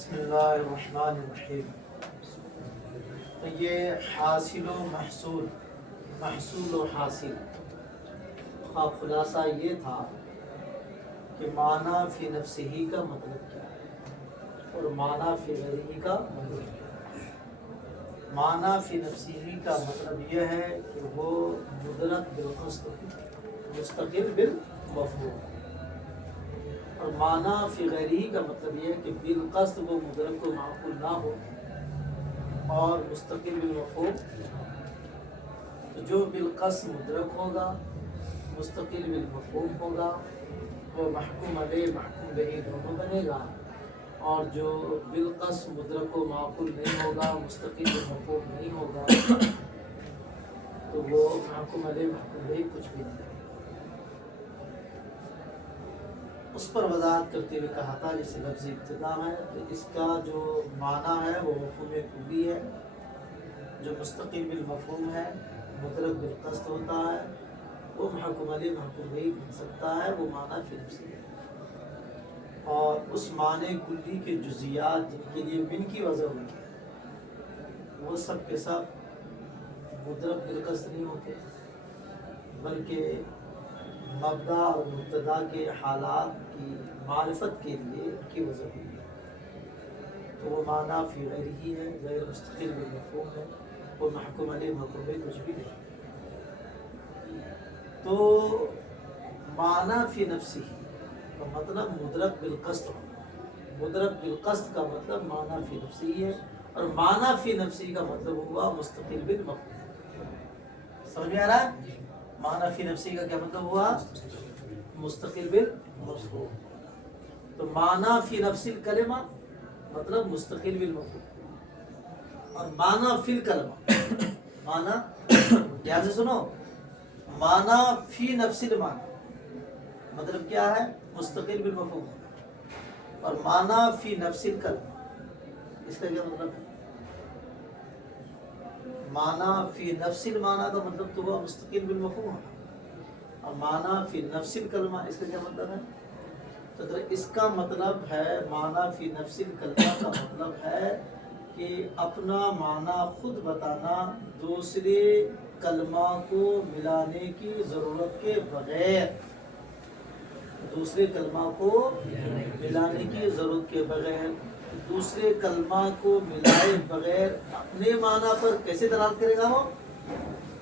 بسم اللہ الرحمن الرحیم۔ تو یہ حاصل و محصول، محصول و حاصل کا خلاصہ یہ تھا کہ معنی فی نفسہی کا مطلب کیا ہے اور معنی فی غیرہی کا مطلب کیا ہے۔ معنی فی نفسہی کا مطلب یہ ہے کہ وہ مدرک بالقصد مستقل بالمفہوم، اور معنی فی غیرہی کا مطلب یہ ہے کہ بالقصد وہ مدرک و معقول نہ ہو اور مستقل بالمفہوم۔ تو جو بالقصد مدرک ہوگا، مستقل بالمفہوم ہوگا، وہ محکوم علیہ محکوم بہ دونوں بنے گا، اور جو بالقصد مدرک و معقول نہیں ہوگا، مستقل بالمفہوم نہیں ہوگا، تو وہ محکوم علیہ محکوم بہ کچھ بھی نہیں۔ اس پر وضاحت کرتے ہوئے کہا تھا جیسے لفظ ابتدا ہے تو اس کا جو معنی ہے وہ مفہوم کلی ہے، جو مستقل بالمفہوم ہے، مدرک بالقصد ہوتا ہے، وہ محکوم علیہ محکوم بہ بن سکتا ہے، وہ معنی فی نفسی ہے۔ اور اس معنی کلی کے جزیات جن کے لیے من کی وضع ہوئی ہے وہ سب کے سب مدرک بالقصد نہیں ہوتے، بلکہ مبدا اور مبتدا کے حالات کی معرفت کے لیے ان کی وضع ہوئی ہے، تو وہ معنی فی غیرہی ہے، غیر مستقل بالمفہوم ہے، وہ محکوم علیہ محکوم بہ کچھ بھی نہیں۔ تو معنی فی نفسی کا مطلب مدرک بالقصد ہونا، مدرک بالقصد کا مطلب معنی فی نفسی ہے، اور معنی فی نفسی کا مطلب ہوا مستقل بالمفہوم۔ سمجھ میں آ رہا ہے؟ معنی فی نفسی کا کیا مطلب ہوا؟ مستقل بالمفہوم۔ تو معنی فی نفس الکلمہ مطلب مستقل بالمفہوم، اور معنی فی الکلمہ معنی دھیان سے سنو، معنی فی نفس المعنی مطلب کیا ہے؟ مستقل بالمفہوم، اور معنی فی نفس الکلمہ اس کا کیا مطلب ہے؟ معنی فی نفس المعنی کا مطلب تو ہوا مستقل بالمفہوم، اور معنی فی نفس الکلمہ اس کا کیا مطلب ہے؟ تو اس کا مطلب ہے معنی فی نفس الکلمہ کا مطلب ہے کہ اپنا معنی خود بتانا، دوسرے کلمہ کو ملانے کی ضرورت کے بغیر، دوسرے کلمہ کو ملانے کی ضرورت کے بغیر، دوسرے کلمہ کو ملائے بغیر اپنے معنی پر کیسے دلالت کرے گا؟ وہ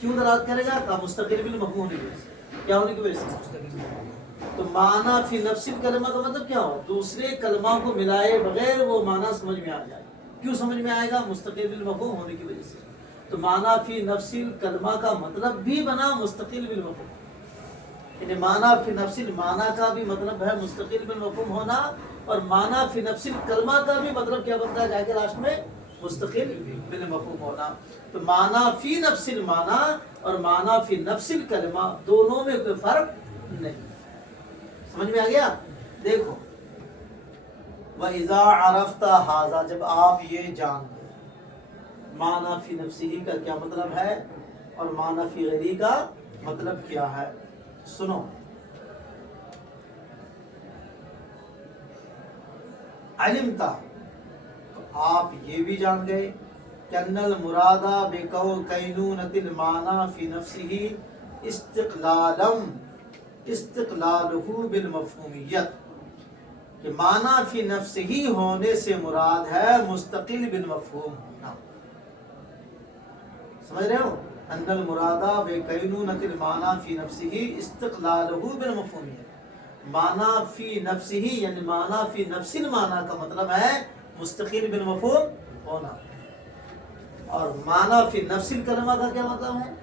کیوں دلالت کرے گا؟ کہ مستقل بالمفہوم ہونے کی وجہ سے، کیا ہونے کی وجہ سے؟ تو معنی فی نفس الکلمہ کا مطلب کیا ہو؟ دوسرے کلمہ کو ملائے بغیر وہ معنی سمجھ میں آ جائے۔ کیوں سمجھ میں آئے گا؟ مستقل بالمفہوم ہونے کی وجہ سے۔ تو معنی فی نفس الکلمہ کا مطلب بھی بنا مستقل بالمفہوم، یعنی معنی فی نفس المعنی کا بھی مطلب ہے مستقل بالمفہوم ہونا، اور معنی فی نفس الکلمہ کا بھی مطلب کیا بنتا ہے جا کے لاسٹ میں؟ مستقل بالمفہوم ہونا۔ تو معنی فی نفس المعنی اور معنی فی نفس الکلمہ دونوں میں کوئی فرق نہیں۔ سمجھ میں آ گیا؟ دیکھو، وَإِذَا عَرَفْتَ هَذَا، جب آپ یہ جان گئے معنی فی نفسہ کا کیا مطلب ہے اور معنی فی غیرہ کا مطلب کیا ہے، سنو، علمتا، آپ یہ بھی جان گئے کہ ان المراد بکینونۃ المعنی فی نفسہ استقلالہ بالمفہومیت، کہ معنی فی نفسہ ہونے سے مراد ہے مستقل بالمفہوم ہونا۔ سمجھ رہے ہو؟ ان المراد بکینونۃ المعنی فی نفسہ استقلالہ بالمفہومیت، معنی فی نفسہ یعنی معنی فی نفس المعنی کا مطلب ہے مستقل بالمفہوم ہونا، اور معنی فی نفس الکلمہ کا کیا مطلب ہے؟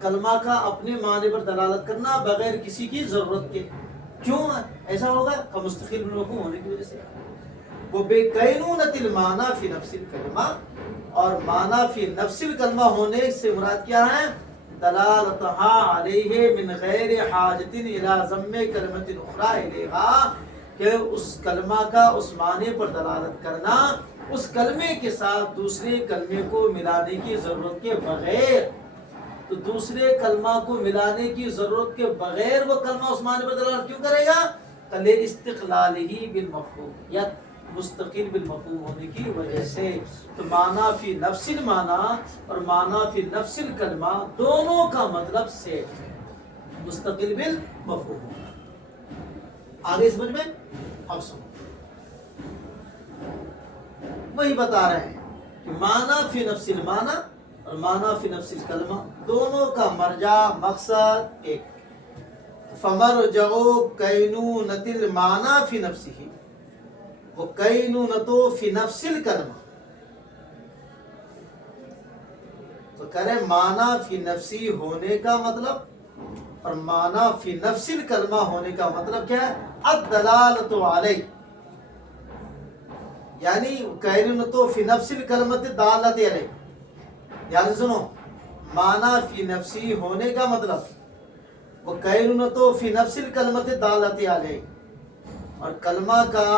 کلمہ کا اپنے معنی پر دلالت کرنا بغیر کسی کی ضرورت کے۔ کیوں ایسا ہوگا؟ کہ مستقل بالمفہوم ہونے کی وجہ سے۔ وہ بکینونۃ المعنی فی نفس الکلمہ، اور معنی فی نفس الکلمہ ہونے سے مراد کیا ہے؟ دلالتہا علیہ من غیر حاجت الی ضم کلمۃ اخری الیہا، کہ اس کلمہ کا اس معنی پر دلالت کرنا اس کلمے کے ساتھ دوسرے کلمے کو ملانے کی ضرورت کے بغیر۔ تو دوسرے کلمہ کو ملانے کی ضرورت کے بغیر وہ کلمہ اس معنی پر دلالت کیوں کرے گا؟ استقلالہ بالمفہومیت، مستقل بالمفہوم ہونے کی وجہ سے. تو معنی فی نفس المعنی اور معنی فی نفس الکلمہ دونوں کا مطلب سیٹ ہے، مستقل بالمفہوم ہونا. آگے سمجھ میں؟ اب سنو، وہی بتا رہے ہیں کہ معنی فی نفس المعنی اور معنی فی نفس الکلمہ دونوں کا مرجع مقصد ایک. فمرجع کینونۃ المعنی فی نفسہ و کینونۃ فی نفس الکلمہ. تو کرے معنی فی نفسی ہونے کا مطلب اور معنی فی نفس الکلمہ ہونے کا مطلب کیا ہے؟ الدلالۃ علیہ، یعنی کینونۃ فی نفس الکلمۃ دالۃ علیہ. یعنی سنو، معنی فی نفسی ہونے کا مطلب وہ کینونۃ فی نفس الکلمۃ دالۃ علیہ، اور کلمہ کا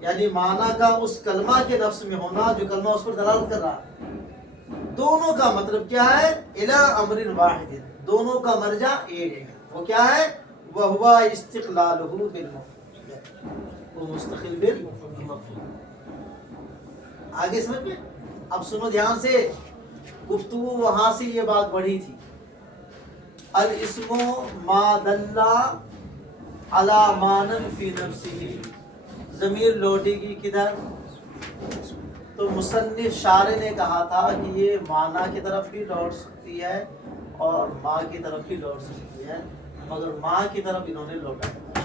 یعنی معنی کا اس کلمہ کے نفس میں ہونا جو کلمہ اس پر دلالت کر رہا ہے. دونوں کا مطلب کیا ہے؟ الی امر واحد، دونوں کا مرجع ایک ہے. وہ کیا ہے؟ وہو استقلالہ بالمفہوم، وہ مستقل بالمفہوم. آگے سمجھ میں؟ اب سنو دھیان سے، گفتگو وہاں سے یہ بات بڑھی تھی. الاسم ما دل علی معنی فی نفسہ، ضمیر لوٹے گی کدھر؟ تو مصنف شارح نے کہا تھا کہ یہ معنی کی طرف بھی لوٹ سکتی ہے اور ماں کی طرف بھی لوٹ سکتی ہے، مگر ماں کی طرف انہوں نے لوٹا ہے.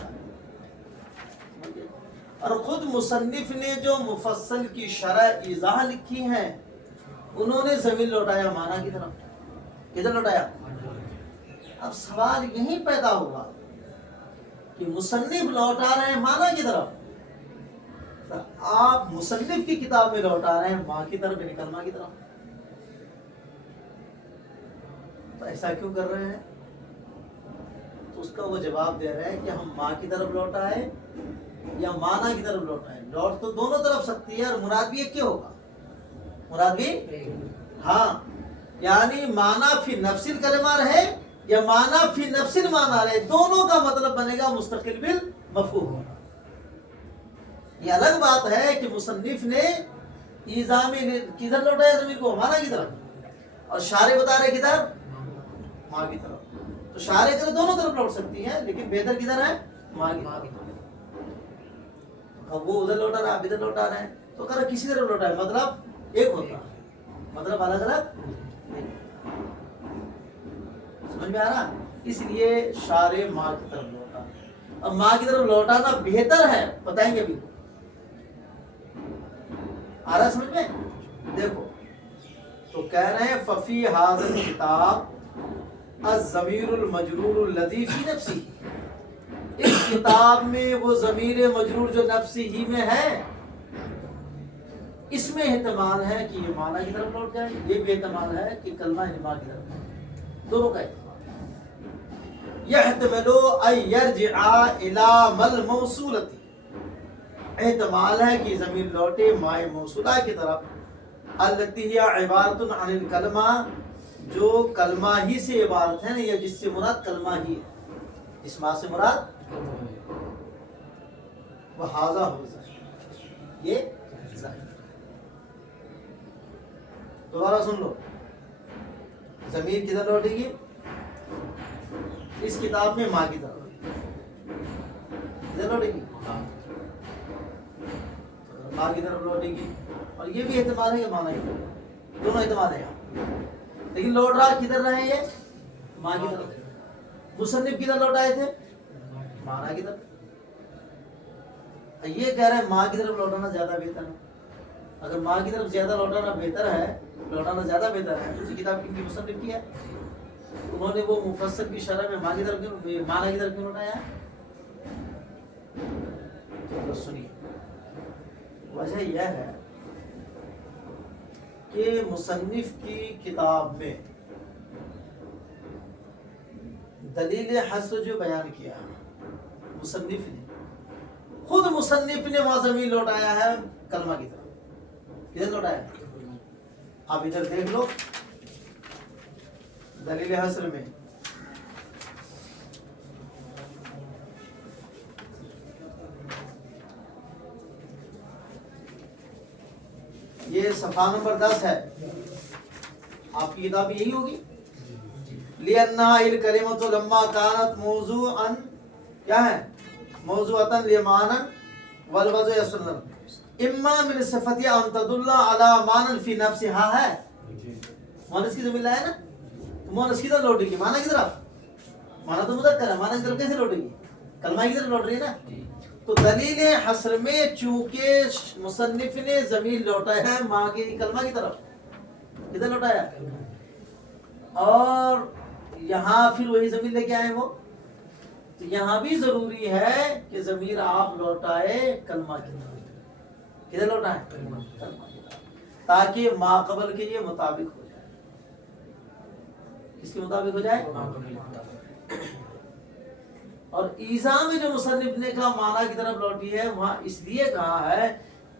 اور خود مصنف نے جو مفصل کی شرح ایضاح لکھی ہے انہوں نے ضمیر لوٹایا معنی کی طرف. کدھر لوٹایا؟ اب سوال یہیں پیدا ہوگا کہ مصنف لوٹا رہے ہیں معنی کی طرف، آپ مصنف کی کتاب میں لوٹا رہے ہیں ماں کی طرف یعنی کلمہ کی طرف. تو ایسا کیوں کر رہے ہیں؟ تو اس کا وہ جواب دے رہے ہیں کہ ہم ماں کی طرف لوٹا ہے یا معنی کی طرف لوٹا ہے. لوٹ تو دونوں طرف سکتی ہے اور مراد بھی ایک کیا ہوگا؟ مراد بھی ہاں، یعنی معنی فی نفس الکلمہ رہے یا معنی فی نفس المعنی رہے، دونوں کا مطلب بنے گا مستقل بالمفہوم ہونا. یہ الگ بات ہے کہ مصنف نے ایضاح میں کدھر لوٹایا ضمیر کو؟ معنی کی طرف، اور شارح بتا رہے کدھر؟ ماں کی طرف. تو شارح کی طرف دونوں طرف لوٹ سکتی ہے لیکن بہتر کدھر ہے؟ ماں کی طرف. اب وہ ادھر لوٹا رہا، آپ ادھر لوٹا رہے ہیں، تو کرا کسی طرف لوٹا ہے مطلب ایک ہوتا ہے، مطلب الگ الگ نہیں. سمجھ میں آ رہا؟ اس لیے شارح ماں کی طرف لوٹا. اب ماں کی طرف لوٹانا بہتر ہے، بتائیں گے ابھی. آ رہا سمجھ میں؟ دیکھو تو کہہ رہے ہیں ففی ھذا الکتاب الضمیر المجرور الذی فی نفسی، اس کتاب میں وہ ضمیر مجرور جو نفسی ہی میں ہے اس میں احتمال ہے کہ یہ معنی کی طرف لوٹ جائے، یہ بھی احتمال ہے کہ کلمہ ماں کی طرف، دونوں کا احتمال. یحتمل ان یرجع الی مل موصولۃ، احتمال ہے کہ ضمیر لوٹے مائے موصولہ کی طرف، التی ہی عبارت عن الکلمہ، جو کلمہ ہی سے عبارت ہے یا جس سے مراد کلمہ ہی ہے، اس ماں سے مراد وہ حاضہ ہو ظاہر، یہ ظاہر. دوبارہ سن لو، ضمیر کدھر لوٹے گی؟ اس کتاب میں ماں کی طرف کدھر لوٹے گی؟ ماں کی طرف لوٹے گی. اور یہ بھی احتمال ہے کہ معنی کی طرف، دونوں احتمال ہے یہاں. لیکن لوٹ رہا کدھر رہے ہیں؟ یہ ماں کی طرف. مصنف کدھر لوٹائے تھے؟ معنی کی طرف. یہ کہہ رہے ہیں ماں کی طرف لوٹانا زیادہ بہتر ہے. اگر ماں کی طرف زیادہ لوٹانا بہتر ہے، لوٹانا زیادہ بہتر ہے، تو اسی کتاب کی مصنف کی ہے، انہوں نے وہ مفسر کی شرح میں ماں کی طرف کیوں، معنی کی طرف کیوں لوٹایا ہے؟ تو سنیے، وجہ یہ ہے کہ مصنف کی کتاب میں دلیل حصر جو بیان کیا ہے مصنف نے، خود مصنف نے وہاں ضمیر لوٹایا ہے کلمہ کی طرف. کدھر لوٹایا؟ آپ ادھر دیکھ لو دلیل حصر میں، یہ صفحہ نمبر 10 ہے، آپ کی کتاب یہی ہوگی. لِأَنَّهَا الْكَلِمَةُ لَمَّا كَانَتْ مَوْضُوعًا کیا ہے موضوعًا لِمَعْنًى وَالْوَضْعُ يَسْتَلْزِمُ إِمَّا مِنْ صِفَتِهَا أَن تَدُلَّ عَلَى مَعْنًى فِي نَفْسِهَا ہے مؤنث کی ضمیر ہے نا، تو مؤنث کی طرف لوٹے گی، معنی کی طرف، معنی تو مذکر ہے، معنی کی طرف کیسے لوٹے گی؟ کلمہ کی طرف لوٹ رہی ہے نا. تو دلیل حصر میں چونکہ مصنف نے ضمیر لوٹا ہے ماں کی کلمہ کی طرف، کدھر لوٹایا؟ اور یہاں پھر وہی ضمیر لے کے آئے وہ، تو یہاں بھی ضروری ہے کہ ضمیر آپ لوٹائے کلمہ کی طرف. کدھر لوٹائے؟ کلمہ کی طرف، تاکہ ما قبل کے یہ مطابق ہو جائے. اس کے مطابق ہو جائے. اور ایذا میں جو مصنف نے کہا معنی کی طرف لوٹی ہے، وہاں اس لیے کہا ہے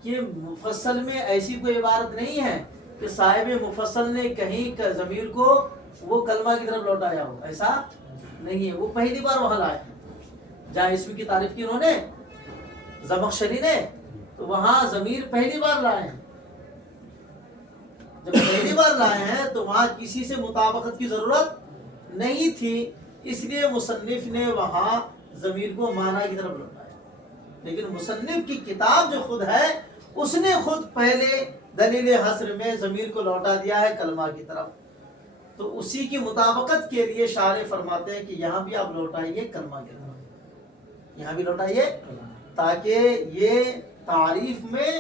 کہ مفصل میں ایسی کوئی عبارت نہیں ہے کہ صاحب مفصل نے کہیں کا ضمیر کو وہ کلمہ کی طرف لوٹایا ہو، ایسا نہیں ہے. وہ پہلی بار وہاں لائے جہاں اسم کی تعریف کی انہوں نے زمخشری نے، تو وہاں ضمیر پہلی بار لائے ہیں. جب پہلی بار لائے ہیں تو وہاں کسی سے مطابقت کی ضرورت نہیں تھی، اس لیے مصنف نے وہاں ضمیر کو معنی کی طرف لوٹایا. لیکن مصنف کی کتاب جو خود ہے اس نے خود پہلے دلیل حصر میں ضمیر کو لوٹا دیا ہے کلمہ کی طرف. تو اسی کی مطابقت کے لیے شارح فرماتے ہیں کہ یہاں بھی آپ لوٹائیے کلمہ کی طرف، یہاں بھی لوٹائیے، تاکہ یہ تعریف میں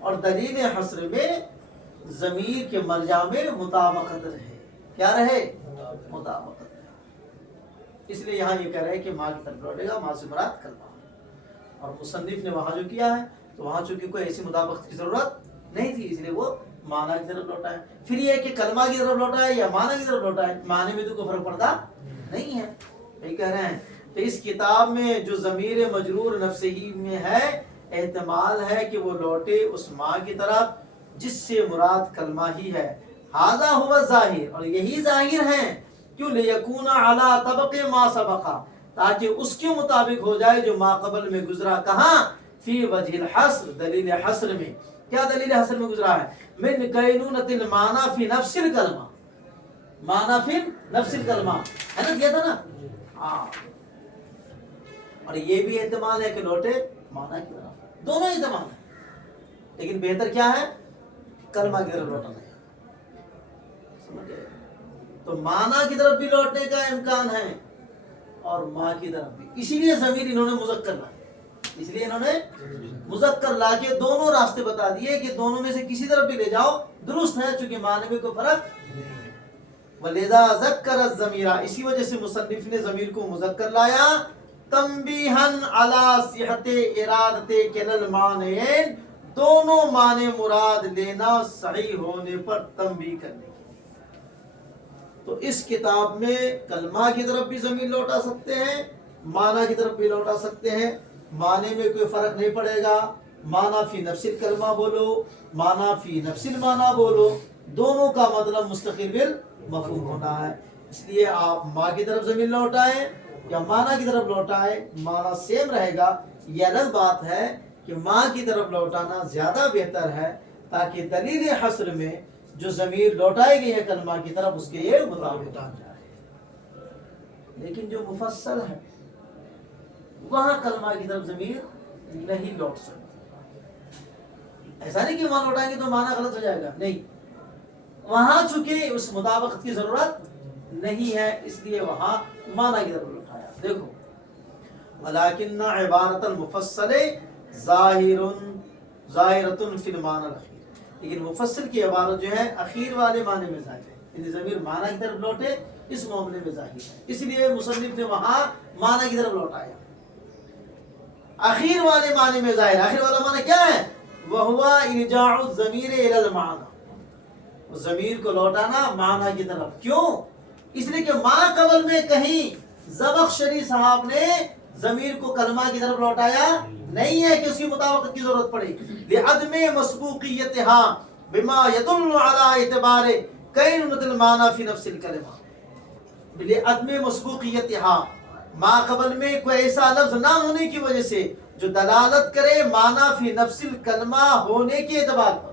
اور دلیل حصر میں ضمیر کے مرجع میں مطابقت رہے. کیا رہے؟ مطابقت رہے. اس لیے یہاں یہ کہہ رہے ہیں کہ ماں کی طرف لوٹے گا، ماں سے مراد کلمہ. اور مصنف نے وہاں جو کیا ہے تو وہاں چونکہ کوئی ایسی مطابقت کی ضرورت نہیں تھی، اس لیے وہ معنی کی طرف لوٹا ہے. پھر یہ کہ کلمہ کی طرف لوٹا ہے یا معنی کی طرف لوٹا ہے، معنی میں تو کوئی فرق پڑتا نہیں ہے. یہی کہہ رہے ہیں. تو اس کتاب میں جو ضمیر مجرور نفسہی میں ہے، احتمال ہے کہ وہ لوٹے اس ماں کی طرف جس سے مراد کلمہ ہی ہے. ھذا ھو الظاہر، اور یہی ظاہر ہے. کیوں؟ لیکون علی طبق ما سبقا، تاکہ اس کے مطابق ہو جائے جو ما قبل میں گزرا. کہاں؟ فی وجہ الحصر، دلیل حصر میں. کیا دلیل حصر میں گزرا ہے؟ من قینونۃ المعنی فی نفس الکلمہ، معنی فی نفس الکلمہ ہے نا، دیا تھا نا. ہاں، اور یہ بھی احتمال ہے کہ لوٹے معنی کی طرف. دونوں احتمال ہیں، لیکن بہتر کیا ہے؟ کلمہ کی طرف لوٹنا ہے. سمجھ گئے؟ تو معنی کی طرف بھی لوٹنے کا امکان ہے اور ماں کی طرف بھی. اسی لیے ضمیر انہوں نے مذکر لا، اس لیے انہوں نے مذکر لا کے دونوں راستے بتا دیے کہ دونوں میں سے کسی طرف بھی لے جاؤ درست ہے، چونکہ معنی میں کوئی فرق. وَلِذَا ذَكَّرَ الضَّمِيرَ، اسی وجہ سے مصنف نے ضمیر کو مذکر لایا. تنبیہاً علی صحت ارادت کلا المعنیین، دونوں معنی مراد لینا صحیح ہونے پر تنبیہ کرنے کی. تو اس کتاب میں کلمہ کی طرف بھی ضمیر لوٹا سکتے ہیں، معنی کی طرف بھی لوٹا سکتے ہیں. معنی میں کوئی فرق نہیں پڑے گا، معنی فی نفس الکلمہ بولو، معنی فی نفس المعنی بولو، دونوں کا مطلب مستقل بالمفہوم ہونا ہے. اس لیے آپ ماں کی طرف ضمیر لوٹائیں یا معنی کی طرف لوٹائیں، معنی سیم رہے گا. یہ الگ بات ہے کہ ماں کی طرف لوٹانا زیادہ بہتر ہے، تاکہ دلیل حصر میں جو ضمیر لوٹائی گئی ہے کلمہ کی طرف اس کے یہ مطابق آ جائے. لیکن جو مفصل ہے وہاں کلمہ کی طرف ضمیر نہیں لوٹ سکتی. ایسا نہیں کہ وہاں لوٹائیں گے تو معنی غلط ہو جائے گا، نہیں، وہاں چونکہ اس مطابقت کی ضرورت نہیں ہے، اس لیے وہاں معنی کی طرف لوٹایا. دیکھو، ولیکن عبارت المفصل ظاہرۃ فی المعنی الاخیر، لیکن مفصل کی عبارت جو ہے اخیر والے معنی میں ظاہر ہے، یعنی ضمیر معنی کی طرف لوٹے اس معاملے میں ظاہر ہے. اس لیے مصنف نے وہاں معنی کی طرف لوٹایا. اخیر والے معنی میں ظاہر. آخر والا معنی کیا ہے؟ وَهُوَ إِرْجَاعُ الضَّمِيرِ إِلَى الْمَعْنَى، ضمیر کو لوٹانا معنی کی طرف. کیوں؟ اس لیے کہ ما قبل میں کہیں زمخشری صاحب نے ضمیر کو کلمہ کی طرف لوٹایا نہیں ہے کہ اس کی مطابقت کی ضرورت پڑے. لِعَدْمِ مَسْبُوقِيَّتِهَا بِمَا يَدُلُّ عَلَى اعْتِبَارِ قَيْنُونَةِ الْمَعْنَى فِي نَفْسِ الْكَلِمَةِ. لِعَدْمِ مَسْبُوقِيَّتِهَا، ما قبل میں کوئی ایسا لفظ نہ ہونے کی وجہ سے جو دلالت کرے معنی فی نفس الکلمہ ہونے کے اعتبار پر.